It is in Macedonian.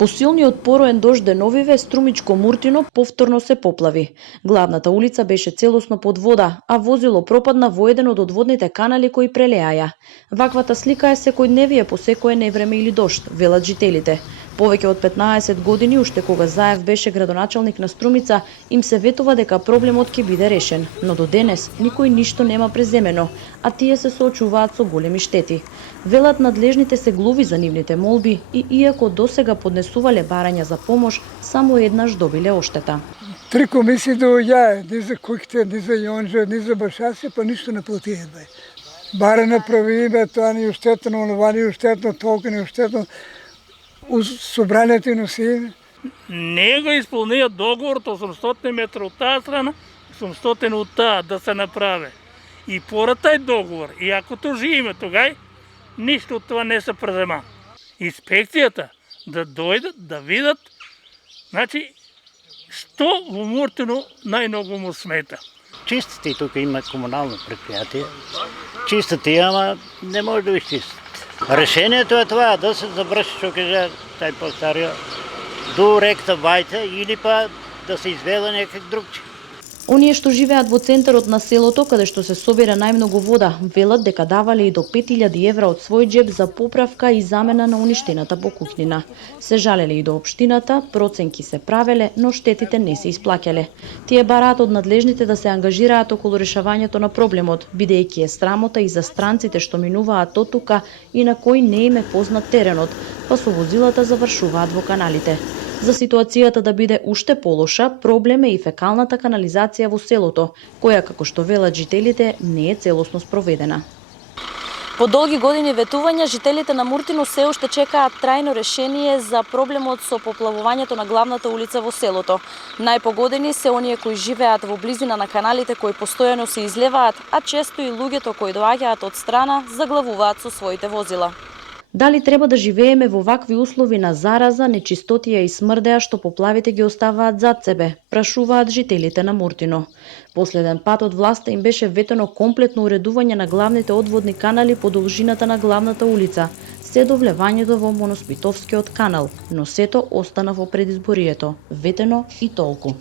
По силниот пороен дожд деновиве Струмичко-Муртино повторно се поплави. Главната улица беше целосно под вода, а возило пропадна во еден од одводните канали кои прелеаја. Ваквата слика е секојдневие по секое невреме или дожд, велат жителите. Повеќе од 15 години, уште кога Заев беше градоначалник на Струмица, им се ветува дека проблемот ќе биде решен, но до денес никој ништо нема преземено, а тие се соочуваат со големи штети. Велат надлежните се глуви за нивните молби и иако досега поднесувале барања за помош, само еднаш добиле оштета. 3 комисии доаѓаја, ни за куќите, ни за Јонџа, ни за Башаси, па ништо не платиме. Баре направиме, тоа ни уштетно, онова ни уштетно, толку ни уштетно. Собранието и носиме. Не го исполнија договорот 800 метра од таа страна, 800 од таа да се направи. И поред тај договор, и ако то живееме тогај, ништо од тоа не се презема. Инспекцијата да дојдат, да видат, значи, што во Муртино најмногу му смета. Чистите, тука има комунално предпријатие. Чистите, ама не може да изчистат. Решението е това, да се забрши, што кажа тај постарио, до реката Вајта или па да се изведе некак другче. Оние што живеат во центарот на селото, каде што се собира најмногу вода, велат дека давале и до 5000 евра од свој џеб за поправка и замена на уништената покукнина. Се жалеле и до општината, проценки се правеле, но штетите не се исплаќале. Тие бараат од надлежните да се ангажираат околу решавањето на проблемот, бидејќи е срамота и за странците што минуваат оттука и на кои не им е познат теренот, па со возилата завршуваат во каналите. За ситуацијата да биде уште полоша, проблем е и фекалната канализација во селото, која, како што велат жителите, не е целосно спроведена. По долги години ветувања, жителите на Муртино се уште чекаат трајно решение за проблемот со поплавувањето на главната улица во селото. Најпогодени се оние кои живеат во близина на каналите кои постојано се излеваат, а често и луѓето кои доаѓаат од страна заглавуваат со своите возила. Дали треба да живееме во вакви услови на зараза, нечистотија и смрдеа што поплавите ги оставаат зад себе, прашуваат жителите на Муртино. Последен пат од власта им беше ветено комплетно уредување на главните одводни канали по должината на главната улица, се до влевањето во Моноспитовскиот канал, но сето остана во предизборието, ветено и толку.